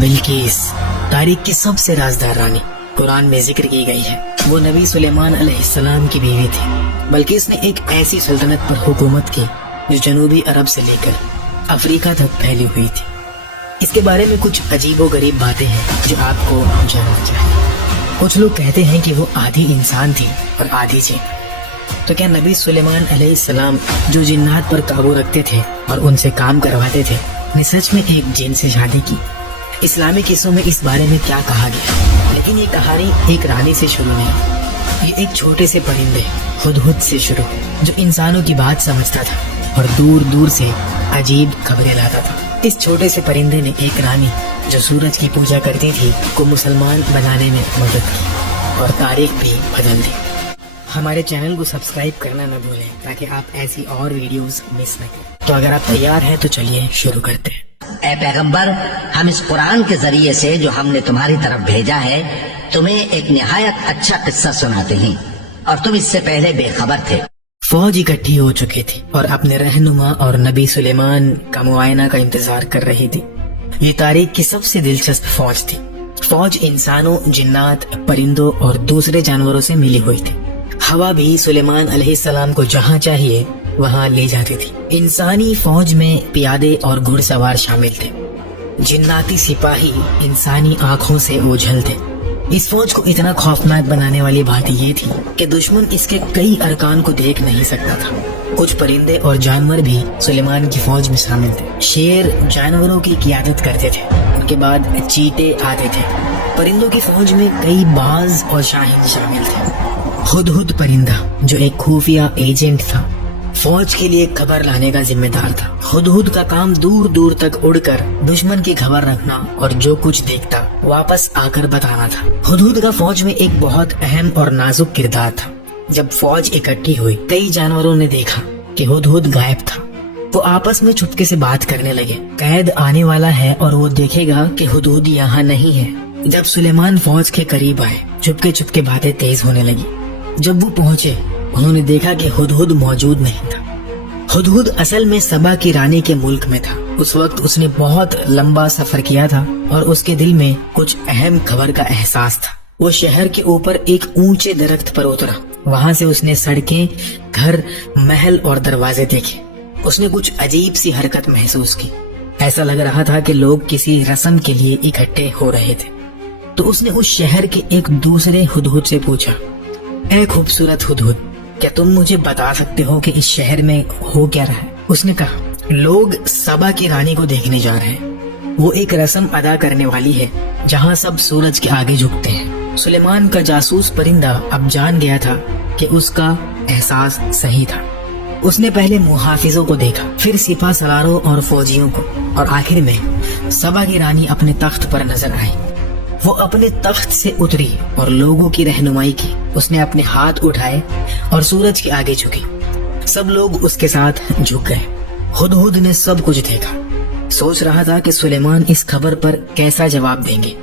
بلقیس تاریخ کی سب سے رازدار رانی قرآن میں ذکر کی گئی ہے۔ وہ نبی سلیمان علیہ السلام کی بیوی تھی۔ بلقیس نے ایک ایسی سلطنت پر حکومت کی جو جنوبی عرب سے لے کر افریقہ تک پھیلی ہوئی تھی۔ اس کے بارے میں کچھ عجیب و غریب باتیں ہیں جو آپ کو جاننا چاہیے۔ کچھ لوگ کہتے ہیں کہ وہ آدھی انسان تھی اور آدھی جن۔ تو کیا نبی سلیمان علیہ السلام جو جنات پر قابو رکھتے تھے اور ان سے کام کرواتے تھے نے سچ میں ایک جن سے شادی کی؟ اسلامی قصوں میں اس بارے میں کیا کہا گیا؟ لیکن یہ کہانی ایک رانی سے شروع نہیں، یہ ایک چھوٹے سے پرندے ہدہد سے شروع جو انسانوں کی بات سمجھتا تھا اور دور دور سے عجیب خبریں لاتا تھا۔ اس چھوٹے سے پرندے نے ایک رانی جو سورج کی پوجا کرتی تھی کو مسلمان بنانے میں مدد کی اور تاریخ بھی بدل دی۔ ہمارے چینل کو سبسکرائب کرنا نہ بھولیں تاکہ آپ ایسی اور ویڈیوز مس نہ کریں۔ تو اگر آپ تیار ہیں تو چلیے شروع کرتے ہیں۔ اے پیغمبر، ہم اس قرآن کے ذریعے سے جو ہم نے تمہاری طرف بھیجا ہے تمہیں ایک نہایت اچھا قصہ سناتے ہیں اور تم اس سے پہلے بے خبر تھے۔ فوج اکٹھی ہو چکی تھی اور اپنے رہنما اور نبی سلیمان کا معائنہ کا انتظار کر رہی تھی۔ یہ تاریخ کی سب سے دلچسپ فوج تھی۔ فوج انسانوں، جنات، پرندوں اور دوسرے جانوروں سے ملی ہوئی تھی۔ ہوا بھی سلیمان علیہ السلام کو جہاں چاہیے وہاں لے جاتی تھی۔ انسانی فوج میں پیادے اور گھڑ سوار شامل تھے۔ جناتی سپاہی انسانی آنکھوں سے اوجھل تھے۔ اس فوج کو اتنا خوفناک بنانے والی بات یہ تھی کہ دشمن اس کے کئی ارکان کو دیکھ نہیں سکتا تھا۔ کچھ پرندے اور جانور بھی سلیمان کی فوج میں شامل تھے۔ شیر جانوروں کی قیادت کرتے تھے، ان کے بعد چیتے آتے تھے۔ پرندوں کی فوج میں کئی باز اور شاہین شامل تھے۔ ہدہد پرندہ جو ایک خفیہ ایجنٹ تھا، فوج کے لیے خبر لانے کا ذمہ دار تھا۔ ہدہد کا کام دور دور تک اڑ کر دشمن کی خبر رکھنا اور جو کچھ دیکھتا واپس آ کر بتانا تھا۔ ہدہد کا فوج میں ایک بہت اہم اور نازک کردار تھا۔ جب فوج اکٹھی ہوئی، کئی جانوروں نے دیکھا کہ ہدہد غائب تھا۔ وہ آپس میں چپکے سے بات کرنے لگے۔ قید آنے والا ہے اور وہ دیکھے گا کہ ہدہد یہاں نہیں ہے۔ جب سلیمان فوج کے قریب آئے، چپکے چپکے باتیں تیز ہونے لگی۔ جب وہ پہنچے، انہوں نے دیکھا کہ ہدہد موجود نہیں تھا۔ ہدہد اصل میں سبا کی رانی کے ملک میں تھا۔ اس وقت اس نے بہت لمبا سفر کیا تھا اور اس کے دل میں کچھ اہم خبر کا احساس تھا۔ وہ شہر کے اوپر ایک اونچے درخت پر اترا۔ وہاں سے اس نے سڑکیں، گھر، محل اور دروازے دیکھے۔ اس نے کچھ عجیب سی حرکت محسوس کی۔ ایسا لگ رہا تھا کہ لوگ کسی رسم کے لیے اکٹھے ہو رہے تھے۔ تو اس نے اس شہر کے ایک دوسرے ہدہد سے پوچھا، اے خوبصورت ہدہد، کیا تم مجھے بتا سکتے ہو کہ اس شہر میں ہو کیا رہا ہے؟ اس نے کہا، لوگ سبا کی رانی کو دیکھنے جا رہے ہیں۔ وہ ایک رسم ادا کرنے والی ہے جہاں سب سورج کے آگے جھکتے ہیں۔ سلیمان کا جاسوس پرندہ اب جان گیا تھا کہ اس کا احساس صحیح تھا۔ اس نے پہلے محافظوں کو دیکھا، پھر سپاہ سالاروں اور فوجیوں کو، اور آخر میں سبا کی رانی اپنے تخت پر نظر آئی۔ وہ اپنے تخت سے اتری اور لوگوں کی رہنمائی کی۔ اس نے اپنے ہاتھ اٹھائے اور سورج کے آگے جھکی۔ سب لوگ اس کے ساتھ جھک گئے۔ ہدہد نے سب کچھ دیکھا، سوچ رہا تھا کہ سلیمان اس خبر پر کیسا جواب دیں گے۔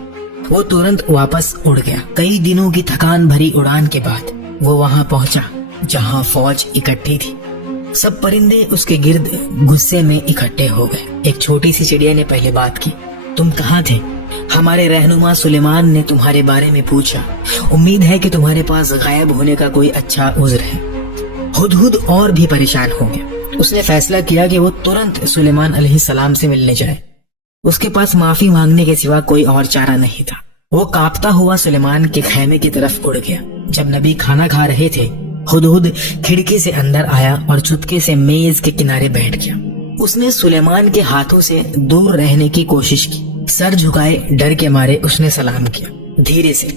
وہ ترنت واپس اڑ گیا۔ کئی دنوں کی تھکان بھری اڑان کے بعد وہ وہاں پہنچا جہاں فوج اکٹھی تھی۔ سب پرندے اس کے گرد غصے میں اکٹھے ہو گئے۔ ایک چھوٹی سی چڑیا نے پہلے بات کی، تم کہاں تھے؟ ہمارے رہنما سلیمان نے تمہارے بارے میں پوچھا، امید ہے کہ تمہارے پاس غائب ہونے کا کوئی اچھا عذر ہے۔ ہدہد اور بھی پریشان ہو گیا۔ اس نے فیصلہ کیا کہ وہ ترنت سلیمان علیہ السلام سے ملنے جائے۔ اس کے پاس معافی مانگنے کے سوا کوئی اور چارہ نہیں تھا۔ وہ کانپتا ہوا سلیمان کے خیمے کی طرف اڑ گیا۔ جب نبی کھانا کھا رہے تھے، ہدہد کھڑکی سے اندر آیا اور چپکے سے میز کے کنارے بیٹھ گیا۔ اس نے سلیمان کے ہاتھوں سے دور رہنے کی کوشش کی۔ سر جھکائے ڈر کے مارے اس نے سلام کیا۔ دھیرے سے،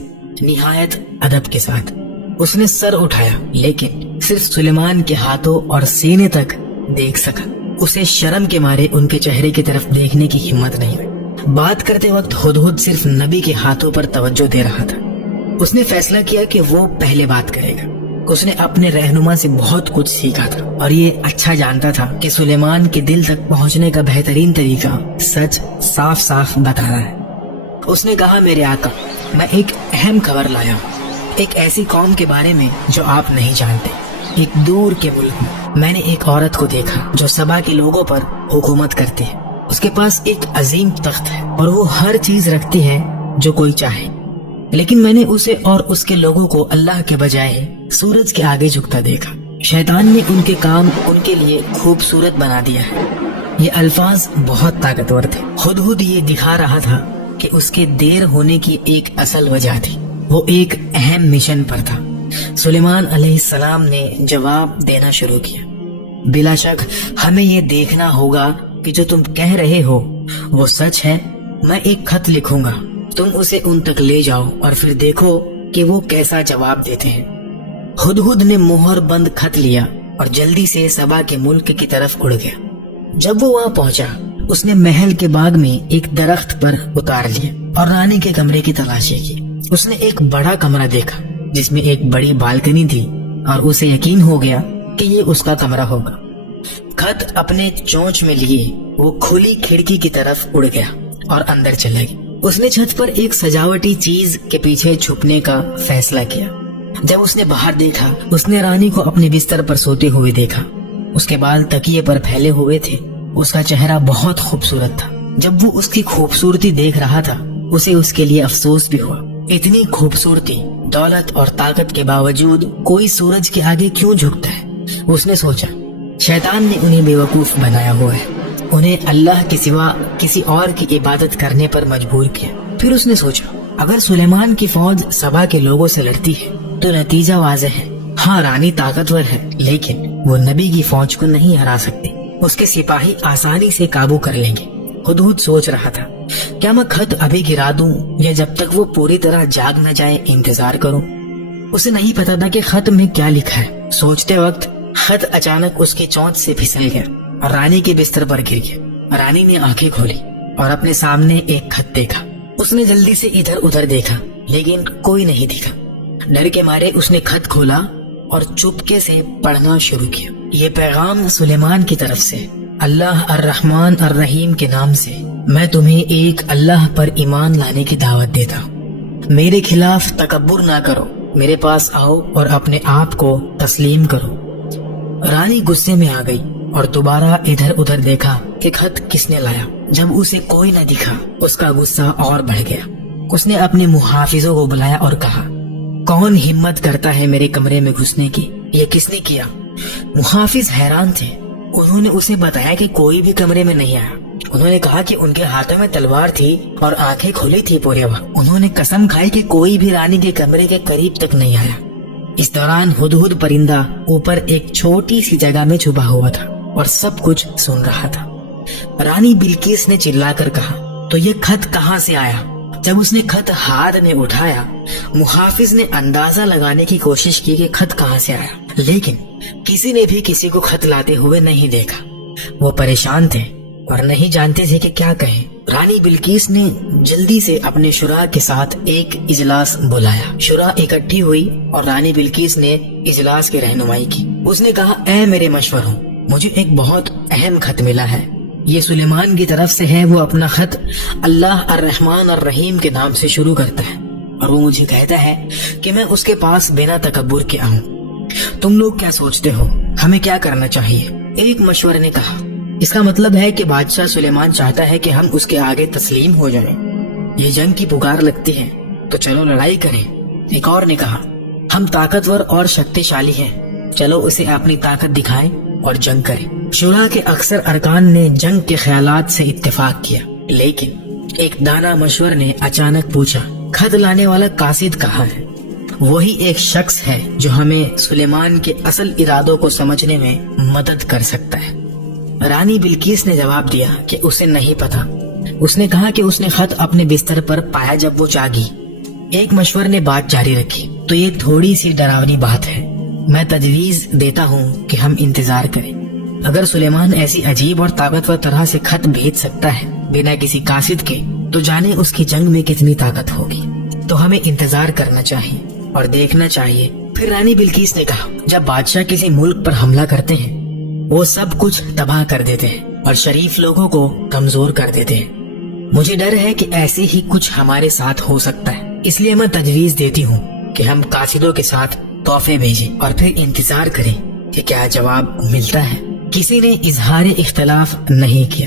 نہایت ادب کے ساتھ اس نے سر اٹھایا، لیکن صرف سلیمان کے ہاتھوں اور سینے تک دیکھ سکا۔ اسے شرم کے مارے ان کے چہرے کی طرف دیکھنے کی ہمت نہیں ہوئی۔ بات کرتے وقت ہدہد صرف نبی کے ہاتھوں پر توجہ دے رہا تھا۔ اس نے فیصلہ کیا کہ وہ پہلے بات کرے گا۔ اس نے اپنے رہنما سے بہت کچھ سیکھا تھا اور یہ اچھا جانتا تھا کہ سلیمان کے دل تک پہنچنے کا بہترین طریقہ سچ صاف صاف بتانا ہے۔ اس نے کہا، میرے آقا، میں ایک اہم خبر لایا ہوں، ایک ایسی قوم کے بارے میں جو آپ نہیں جانتے۔ ایک دور کے ملک میں میں نے ایک عورت کو دیکھا جو سبا کے لوگوں پر حکومت کرتی ہے۔ اس کے پاس ایک عظیم تخت ہے اور وہ ہر چیز رکھتی ہے جو کوئی چاہے، لیکن میں نے اسے اور اس کے لوگوں کو اللہ کے بجائے سورج کے آگے جھکتا دیکھا۔ شیطان نے ان کے کام ان کے لیے خوبصورت بنا دیا ہے۔ یہ الفاظ بہت طاقتور تھے۔ ہدہد یہ دکھا رہا تھا کہ اس کے دیر ہونے کی ایک اصل وجہ تھی، وہ ایک اہم مشن پر تھا۔ سلیمان علیہ السلام نے جواب دینا شروع کیا، بلا شک ہمیں یہ دیکھنا ہوگا کہ جو تم کہہ رہے ہو وہ سچ ہے۔ میں ایک خط لکھوں گا، تم اسے ان تک لے جاؤ اور پھر دیکھو کہ وہ کیسا جواب دیتے ہیں۔ ہدہد نے مہر بند خط لیا اور جلدی سے سبا کے ملک کی طرف اڑ گیا۔ جب وہ وہاں پہنچا، اس نے محل کے باغ میں ایک درخت پر اتار لیا اور رانی کے کمرے کی تلاشی کی۔ اس نے ایک بڑا کمرہ دیکھا جس میں ایک بڑی بالکنی تھی اور اسے یقین ہو گیا کہ یہ اس کا کمرہ ہوگا۔ خط اپنے چونچ میں لیے وہ کھلی کھڑکی کی طرف اڑ گیا اور اندر چلا گیا۔ اس نے چھت پر ایک سجاوٹی چیز کے پیچھے چھپنے کا فیصلہ کیا۔ جب اس نے باہر دیکھا، اس نے رانی کو اپنے بستر پر سوتے ہوئے دیکھا۔ اس کے بال تکیے پر پھیلے ہوئے تھے۔ اس کا چہرہ بہت خوبصورت تھا۔ جب وہ اس کی خوبصورتی دیکھ رہا تھا، اسے اس کے لیے افسوس بھی ہوا۔ اتنی خوبصورتی، دولت اور طاقت کے باوجود کوئی سورج کے آگے کیوں جھکتا ہے؟ اس نے سوچا، شیطان نے انہیں بیوقوف بنایا ہوا ہے، انہیں اللہ کے سوا کسی اور کی عبادت کرنے پر مجبور کیا۔ پھر اس نے سوچا، اگر سلیمان کی فوج سبا کے لوگوں سے لڑتی ہے تو نتیجہ واضح ہے۔ ہاں، رانی طاقتور ہے، لیکن وہ نبی کی فوج کو نہیں ہرا سکتی۔ اس کے سپاہی آسانی سے قابو کر لیں گے۔ ہدہد سوچ رہا تھا، کیا میں خط ابھی گرا دوں یا جب تک وہ پوری طرح جاگ نہ جائے انتظار کروں؟ اسے نہیں پتا تھا کہ خط میں کیا لکھا ہے۔ سوچتے وقت خط اچانک اس کی چونچ سے پھسل گیا اور رانی کے بستر پر گر گیا۔ رانی نے آنکھیں کھولی اور اپنے سامنے ایک خط دیکھا۔ اس نے جلدی سے ادھر ادھر دیکھا، لیکن کوئی نہیں دکھا۔ ڈر کے مارے اس نے خط کھولا اور چپکے سے پڑھنا شروع کیا۔ یہ پیغام سلیمان کی طرف سے، اللہ الرحمن الرحیم کے نام سے میں تمہیں ایک اللہ پر ایمان لانے کی دعوت دیتا ہوں۔ میرے خلاف تکبر نہ کرو، میرے پاس آؤ اور اپنے آپ کو تسلیم کرو۔ رانی غصے میں آ گئی اور دوبارہ ادھر ادھر دیکھا کہ خط کس نے لایا۔ جب اسے کوئی نہ دکھا، اس کا غصہ اور بڑھ گیا۔ اس نے اپنے محافظوں کو بلایا اور کہا، کون ہمت کرتا ہے میرے کمرے میں گھسنے کی؟ یہ کس نے کیا؟ محافظ حیران تھے۔ انہوں نے اسے بتایا کہ کوئی بھی کمرے میں نہیں آیا۔ انہوں نے کہا کہ ان کے ہاتھوں میں تلوار تھی اور آنکھیں کھلی تھی پورے وقت۔ انہوں نے قسم کھائی کہ کوئی بھی رانی کے کمرے کے قریب تک نہیں آیا۔ اس دوران ہدہد پرندہ اوپر ایک چھوٹی سی جگہ میں چھپا ہوا تھا اور سب کچھ سن رہا تھا۔ رانی بلقیس نے چلا کر کہا، تو یہ خط کہاں سے آیا؟ جب اس نے خط ہاتھ میں اٹھایا، محافظ نے اندازہ لگانے کی کوشش کی کہ خط کہاں سے آیا، لیکن کسی نے بھی کسی کو خط لاتے ہوئے نہیں دیکھا۔ وہ پریشان تھے اور نہیں جانتے تھے کہ کیا کہیں۔ رانی بلقیس نے جلدی سے اپنے شورا کے ساتھ ایک اجلاس بلایا۔ شورا اکٹھی ہوئی اور رانی بلقیس نے اجلاس کی رہنمائی کی۔ اس نے کہا، اے میرے مشوروں، مجھے ایک بہت اہم خط ملا ہے۔ یہ سلیمان کی طرف سے ہے۔ وہ اپنا خط اللہ الرحمن الرحیم کے نام سے شروع کرتا ہے اور وہ مجھے کہتا ہے کہ میں اس کے پاس بنا تکبر کے آؤں۔ تم لوگ کیا سوچتے ہو؟ ہمیں کیا کرنا چاہیے؟ ایک مشورے نے کہا، اس کا مطلب ہے کہ بادشاہ سلیمان چاہتا ہے کہ ہم اس کے آگے تسلیم ہو جائیں۔ یہ جنگ کی پکار لگتی ہے، تو چلو لڑائی کریں۔ ایک اور نے کہا، ہم طاقتور اور شکتیشالی ہیں، چلو اسے اپنی طاقت دکھائیں اور جنگ کریں۔ شورا کے اکثر ارکان نے جنگ کے خیالات سے اتفاق کیا، لیکن ایک دانا مشور نے اچانک پوچھا، خط لانے والا قاصد کہاں ہے؟ وہی ایک شخص ہے جو ہمیں سلیمان کے اصل ارادوں کو سمجھنے میں مدد کر سکتا ہے۔ رانی بلقیس نے جواب دیا کہ اسے نہیں پتا۔ اس نے کہا کہ اس نے خط اپنے بستر پر پایا جب وہ جاگی۔ ایک مشور نے بات جاری رکھی، تو یہ تھوڑی سی ڈراونی بات ہے۔ میں تجویز دیتا ہوں کہ ہم انتظار کریں۔ اگر سلیمان ایسی عجیب اور طاقتور طرح سے خط بھیج سکتا ہے بنا کسی قاصد کے، تو جانے اس کی جنگ میں کتنی طاقت ہوگی۔ تو ہمیں انتظار کرنا چاہیے اور دیکھنا چاہیے۔ پھر رانی بلقیس نے کہا، جب بادشاہ کسی ملک پر حملہ کرتے ہیں، وہ سب کچھ تباہ کر دیتے ہیں اور شریف لوگوں کو کمزور کر دیتے ہیں۔ مجھے ڈر ہے کہ ایسے ہی کچھ ہمارے ساتھ ہو سکتا ہے، اس لیے میں تجویز دیتی ہوں کہ ہم قاصدوں کے ساتھ تحفے بھیجیں اور پھر انتظار کریں کہ کیا جواب ملتا ہے۔ کسی نے اظہار اختلاف نہیں کیا۔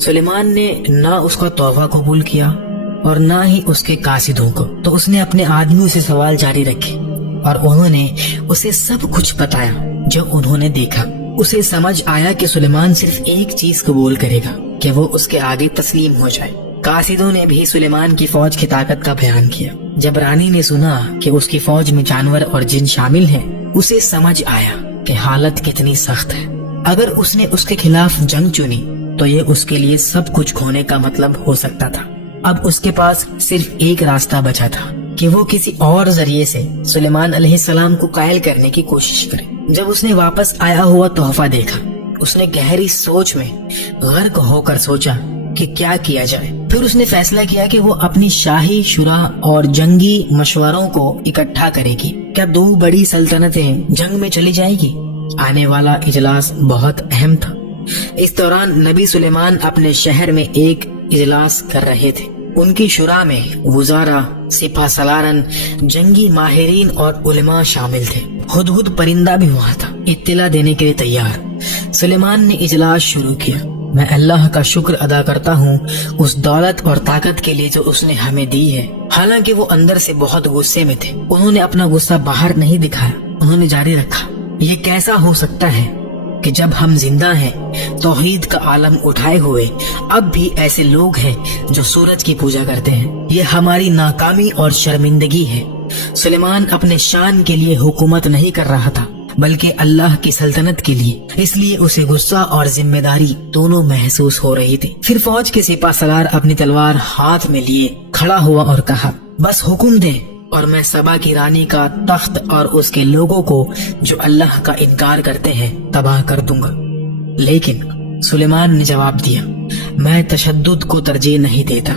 سلیمان نے نہ اس کا تحفہ قبول کیا اور نہ ہی اس کے قاصدوں کو، تو اس نے اپنے آدمیوں سے سوال جاری رکھے اور انہوں نے اسے سب کچھ بتایا جو انہوں نے دیکھا۔ اسے سمجھ آیا کہ سلیمان صرف ایک چیز قبول کرے گا کہ وہ اس کے آگے تسلیم ہو جائے۔ قاصدوں نے بھی سلیمان کی فوج کی طاقت کا بیان کیا۔ جب رانی نے سنا کہ اس کی فوج میں جانور اور جن شامل ہیں، اسے سمجھ آیا کہ حالت کتنی سخت ہے۔ اگر اس نے اس کے خلاف جنگ چنی تو یہ اس کے لیے سب کچھ کھونے کا مطلب ہو سکتا تھا۔ اب اس کے پاس صرف ایک راستہ بچا تھا کہ وہ کسی اور ذریعے سے سلیمان علیہ السلام کو قائل کرنے کی کوشش کرے۔ جب اس نے واپس آیا ہوا تحفہ دیکھا، اس نے گہری سوچ میں غرق ہو کر سوچا کہ کیا کیا جائے۔ پھر اس نے فیصلہ کیا کہ وہ اپنی شاہی شورا اور جنگی مشوروں کو اکٹھا کرے گی۔ کیا دو بڑی سلطنتیں جنگ میں چلی جائے گی؟ آنے والا اجلاس بہت اہم تھا۔ اس دوران نبی سلیمان اپنے شہر میں ایک اجلاس کر رہے تھے۔ ان کی شورا میں وزراء، سپہ سالاران، جنگی ماہرین اور علماء شامل تھے۔ ہدہد پرندہ بھی وہاں تھا، اطلاع دینے کے لیے تیار۔ سلیمان نے اجلاس شروع کیا۔ میں اللہ کا شکر ادا کرتا ہوں اس دولت اور طاقت کے لیے جو اس نے ہمیں دی ہے۔ حالانکہ وہ اندر سے بہت غصے میں تھے، انہوں نے اپنا غصہ باہر نہیں دکھایا۔ انہوں نے جاری رکھا، یہ کیسا ہو سکتا ہے کہ جب ہم زندہ ہیں، توحید کا عالم اٹھائے ہوئے، اب بھی ایسے لوگ ہیں جو سورج کی پوجا کرتے ہیں۔ یہ ہماری ناکامی اور شرمندگی ہے۔ سلیمان اپنے شان کے لیے حکومت نہیں کر رہا تھا بلکہ اللہ کی سلطنت کے لیے، اس لیے اسے غصہ اور ذمہ داری دونوں محسوس ہو رہی تھی۔ پھر فوج کے سپہ سالار اپنی تلوار ہاتھ میں لیے کھڑا ہوا اور کہا، بس حکم دے اور میں سبا کی رانی کا تخت اور اس کے لوگوں کو جو اللہ کا انکار کرتے ہیں تباہ کر دوں گا۔ لیکن سلیمان نے جواب دیا، میں تشدد کو ترجیح نہیں دیتا،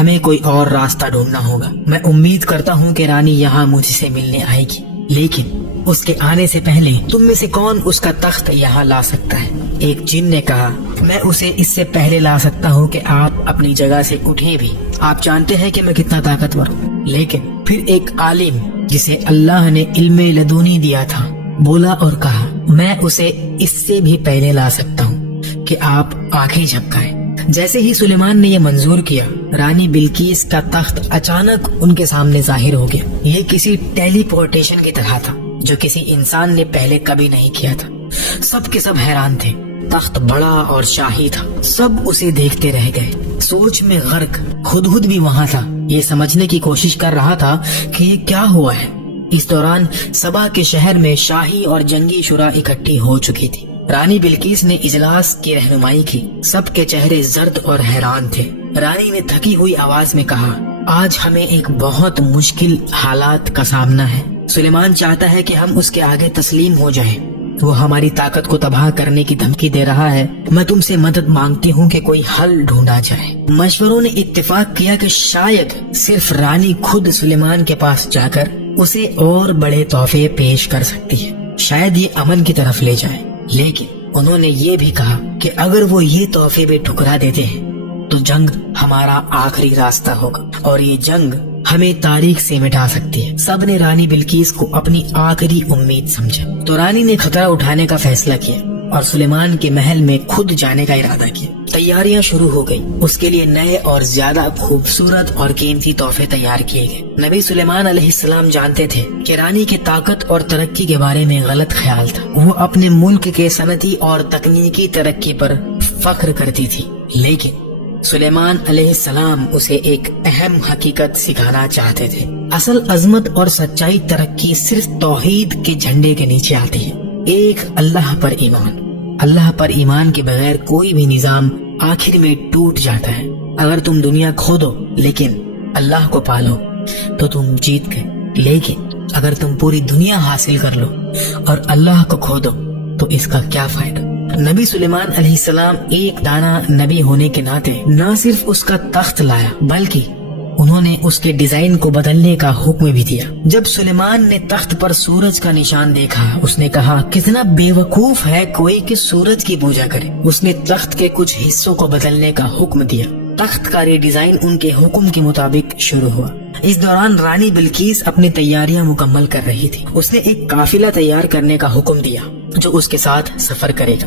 ہمیں کوئی اور راستہ ڈھونڈنا ہوگا۔ میں امید کرتا ہوں کہ رانی یہاں مجھ سے ملنے آئے گی، لیکن اس کے آنے سے پہلے تم میں سے کون اس کا تخت یہاں لا سکتا ہے؟ ایک جن نے کہا، میں اسے اس سے پہلے لا سکتا ہوں کہ آپ اپنی جگہ سے اٹھیں بھی۔ آپ جانتے ہیں کہ میں کتنا طاقتور ہوں۔ لیکن پھر ایک عالم جسے اللہ نے علم لدنی دیا تھا بولا اور کہا، میں اسے اس سے بھی پہلے لا سکتا ہوں کہ آپ آنکھیں جھپکائیں۔ جیسے ہی سلیمان نے یہ منظور کیا، رانی بلقیس کا تخت اچانک ان کے سامنے ظاہر ہو گیا۔ یہ کسی ٹیلی پورٹیشن کی طرح تھا جو کسی انسان نے پہلے کبھی نہیں کیا تھا۔ سب کے سب حیران تھے۔ تخت بڑا اور شاہی تھا، سب اسے دیکھتے رہ گئے، سوچ میں غرق۔ ہدہد بھی وہاں تھا، یہ سمجھنے کی کوشش کر رہا تھا کہ یہ کیا ہوا ہے۔ اس دوران سبا کے شہر میں شاہی اور جنگی شورا اکٹھی ہو چکی تھی۔ رانی بلقیس نے اجلاس کی رہنمائی کی، سب کے چہرے زرد اور حیران تھے۔ رانی نے تھکی ہوئی آواز میں کہا، آج ہمیں ایک بہت مشکل حالات کا سامنا ہے۔ سلیمان چاہتا ہے کہ ہم اس کے آگے تسلیم ہو جائیں۔ وہ ہماری طاقت کو تباہ کرنے کی دھمکی دے رہا ہے۔ میں تم سے مدد مانگتی ہوں کہ کوئی حل ڈھونڈا جائے۔ مشوروں نے اتفاق کیا کہ شاید صرف رانی خود سلیمان کے پاس جا کر اسے اور بڑے تحفے پیش کر سکتی ہے، شاید یہ امن کی طرف لے جائے۔ لیکن انہوں نے یہ بھی کہا کہ اگر وہ یہ تحفے بھی ٹھکرا دیتے ہیں تو جنگ ہمارا آخری راستہ ہوگا اور یہ جنگ ہمیں تاریخ سے مٹا سکتی ہے۔ سب نے رانی بلقیس کو اپنی آخری امید سمجھا، تو رانی نے خطرہ اٹھانے کا فیصلہ کیا اور سلیمان کے محل میں خود جانے کا ارادہ کیا۔ تیاریاں شروع ہو گئی، اس کے لیے نئے اور زیادہ خوبصورت اور قیمتی تحفے تیار کیے گئے۔ نبی سلیمان علیہ السلام جانتے تھے کہ رانی کی طاقت اور ترقی کے بارے میں غلط خیال تھا۔ وہ اپنے ملک کے صنعتی اور تکنیکی ترقی پر فخر کرتی تھی، لیکن سلیمان علیہ السلام اسے ایک اہم حقیقت سکھانا چاہتے تھے۔ اصل عظمت اور سچائی ترقی صرف توحید کے جھنڈے کے نیچے آتی ہے۔ ایک اللہ پر ایمان، اللہ پر ایمان کے بغیر کوئی بھی نظام آخر میں ٹوٹ جاتا ہے۔ اگر تم دنیا کھو دو لیکن اللہ کو پالو تو تم جیت گئے، لیکن اگر تم پوری دنیا حاصل کر لو اور اللہ کو کھو دو تو اس کا کیا فائدہ؟ نبی سلیمان علیہ السلام ایک دانا نبی ہونے کے ناطے نہ صرف اس کا تخت لایا بلکہ انہوں نے اس کے ڈیزائن کو بدلنے کا حکم بھی دیا۔ جب سلیمان نے تخت پر سورج کا نشان دیکھا، اس نے کہا، کتنا بے وقوف ہے کوئی کہ سورج کی پوجا کرے۔ اس نے تخت کے کچھ حصوں کو بدلنے کا حکم دیا۔ تخت کا ری ڈیزائن ان کے حکم کے مطابق شروع ہوا۔ اس دوران رانی بلقیس اپنی تیاریاں مکمل کر رہی تھی۔ اس نے ایک قافلہ تیار کرنے کا حکم دیا جو اس کے ساتھ سفر کرے گا۔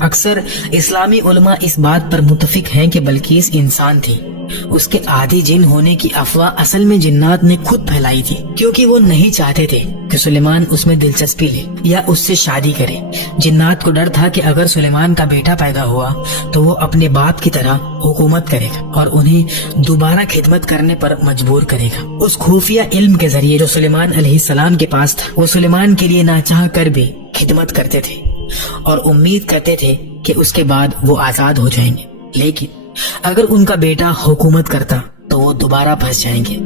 اکثر اسلامی علماء اس بات پر متفق ہیں کہ بلقیس انسان تھی. اس کے عادی جن ہونے کی افواہ اصل میں جنات نے خود پھیلائی تھی، کیونکہ وہ نہیں چاہتے تھے کہ سلیمان اس میں دلچسپی لے یا اس سے شادی کرے. جنات کو ڈر تھا کہ اگر سلیمان کا بیٹا پیدا ہوا تو وہ اپنے باپ کی طرح حکومت کرے گا اور انہیں دوبارہ خدمت کرنے پر مجبور کرے گا. اس خفیہ علم کے ذریعے جو سلیمان علیہ السلام کے پاس تھا، وہ سلیمان کے لیے نہ چاہ کر بھی خدمت کرتے تھے اور امید کرتے تھے کہ اس کے بعد وہ آزاد ہو جائیں گے. لیکن اگر ان کا بیٹا حکومت کرتا تو وہ دوبارہ پھنس جائیں گے.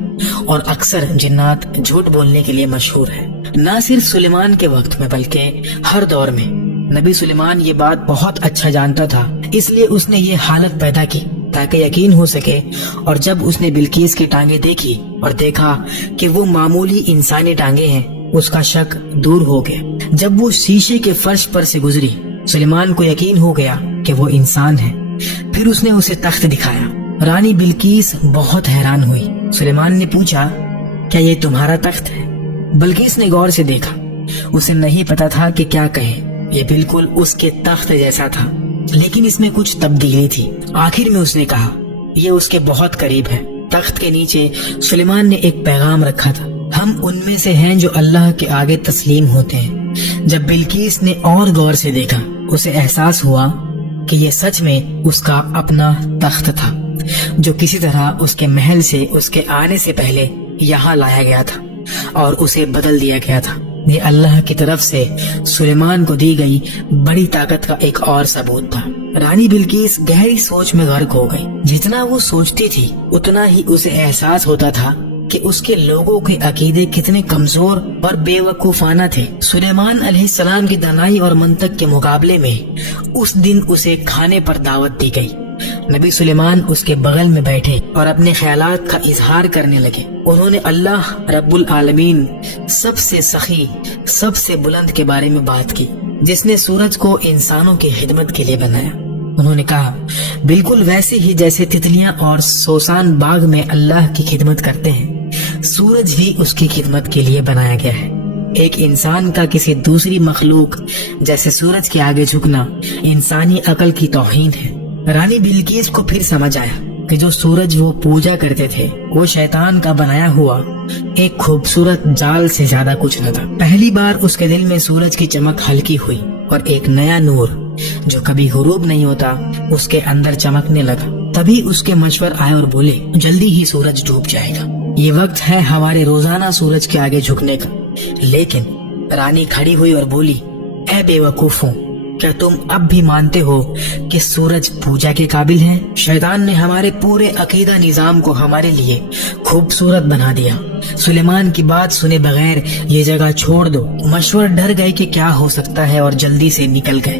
اور اکثر جنات جھوٹ بولنے کے لیے مشہور ہے. نہ صرف سلیمان کے وقت میں بلکہ ہر دور میں نبی سلیمان یہ بات بہت اچھا جانتا تھا، اس لیے اس نے یہ حالت پیدا کی تاکہ یقین ہو سکے. اور جب اس نے بلقیس کی ٹانگیں دیکھی اور دیکھا کہ وہ معمولی انسانی ٹانگیں ہیں، اس کا شک دور ہو گیا. جب وہ شیشے کے فرش پر سے گزری، سلیمان کو یقین ہو گیا کہ وہ انسان ہے. پھر اس نے اسے تخت دکھایا. رانی بلقیس بہت حیران ہوئی. سلیمان نے پوچھا، کیا یہ تمہارا تخت ہے؟ بلقیس نے غور سے دیکھا. اسے نہیں پتا تھا کہ کیا کہے. یہ بالکل اس کے تخت جیسا تھا، لیکن اس میں کچھ تبدیلی تھی. آخر میں اس نے کہا، یہ اس کے بہت قریب ہے. تخت کے نیچے سلیمان نے ایک پیغام رکھا تھا، ہم ان میں سے ہیں جو اللہ کے آگے تسلیم ہوتے ہیں. جب بلقیس نے اور غور سے دیکھا، اسے احساس ہوا کہ یہ سچ میں اس کا اپنا تخت تھا، جو کسی طرح اس کے محل سے اس کے آنے سے پہلے یہاں لایا گیا تھا اور اسے بدل دیا گیا تھا. یہ اللہ کی طرف سے سلیمان کو دی گئی بڑی طاقت کا ایک اور ثبوت تھا. رانی بلقیس گہری سوچ میں غرق ہو گئی. جتنا وہ سوچتی تھی اتنا ہی اسے احساس ہوتا تھا کہ اس کے لوگوں کے عقیدے کتنے کمزور اور بے وقوفانہ تھے. سلیمان علیہ السلام کی دانائی اور منطق کے مقابلے میں اس دن اسے کھانے پر دعوت دی گئی. نبی سلیمان اس کے بغل میں بیٹھے اور اپنے خیالات کا اظہار کرنے لگے. انہوں نے اللہ رب العالمین سب سے سخی، سب سے بلند کے بارے میں بات کی، جس نے سورج کو انسانوں کی خدمت کے لیے بنایا. انہوں نے کہا، بالکل ویسے ہی جیسے تتلیاں اور سوسان باغ میں اللہ کی خدمت کرتے ہیں، سورج بھی اس کی خدمت کے لیے بنایا گیا ہے. ایک انسان کا کسی دوسری مخلوق جیسے سورج کے آگے جھکنا انسانی عقل کی توہین ہے. رانی بلقیس کو پھر سمجھ آیا کہ جو سورج وہ پوجا کرتے تھے وہ شیطان کا بنایا ہوا ایک خوبصورت جال سے زیادہ کچھ نہ تھا. پہلی بار اس کے دل میں سورج کی چمک ہلکی ہوئی اور ایک نیا نور جو کبھی غروب نہیں ہوتا اس کے اندر چمکنے لگا. تبھی اس کے مشور آئے اور بولے، جلدی ہی سورج ڈوب جائے گا، یہ وقت ہے ہمارے روزانہ سورج کے آگے جھکنے کا. لیکن رانی کھڑی ہوئی اور بولی، اے بے وقوفوں، کیا تم اب بھی مانتے ہو کہ سورج پوجا کے قابل ہے؟ شیطان نے ہمارے پورے عقیدہ نظام کو ہمارے لیے خوبصورت بنا دیا. سلیمان کی بات سنے بغیر یہ جگہ چھوڑ دو. مشور ڈر گئے کہ کیا ہو سکتا ہے اور جلدی سے نکل گئے.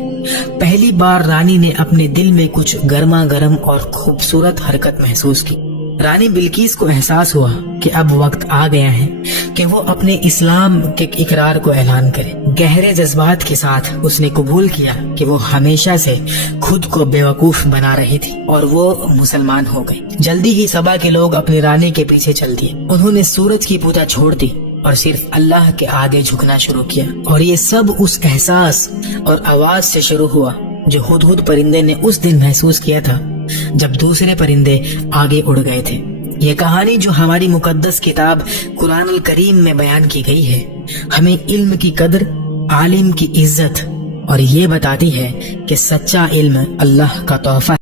پہلی بار رانی نے اپنے دل میں کچھ گرما گرم اور خوبصورت حرکت محسوس کی. رانی بلقیس کو احساس ہوا کہ اب وقت آ گیا ہے کہ وہ اپنے اسلام کے اقرار کو اعلان کرے. گہرے جذبات کے ساتھ اس نے قبول کیا کہ وہ ہمیشہ سے خود کو بیوقوف بنا رہی تھی اور وہ مسلمان ہو گئی. جلدی ہی سبا کے لوگ اپنی رانی کے پیچھے چل دیے. انہوں نے سورج کی پوجا چھوڑ دی اور صرف اللہ کے آگے جھکنا شروع کیا. اور یہ سب اس احساس اور آواز سے شروع ہوا جو ہدہد پرندے نے اس دن محسوس کیا تھا جب دوسرے پرندے آگے اڑ گئے تھے. یہ کہانی جو ہماری مقدس کتاب قرآن الکریم میں بیان کی گئی ہے ہمیں علم کی قدر، عالم کی عزت اور یہ بتاتی ہے کہ سچا علم اللہ کا تحفہ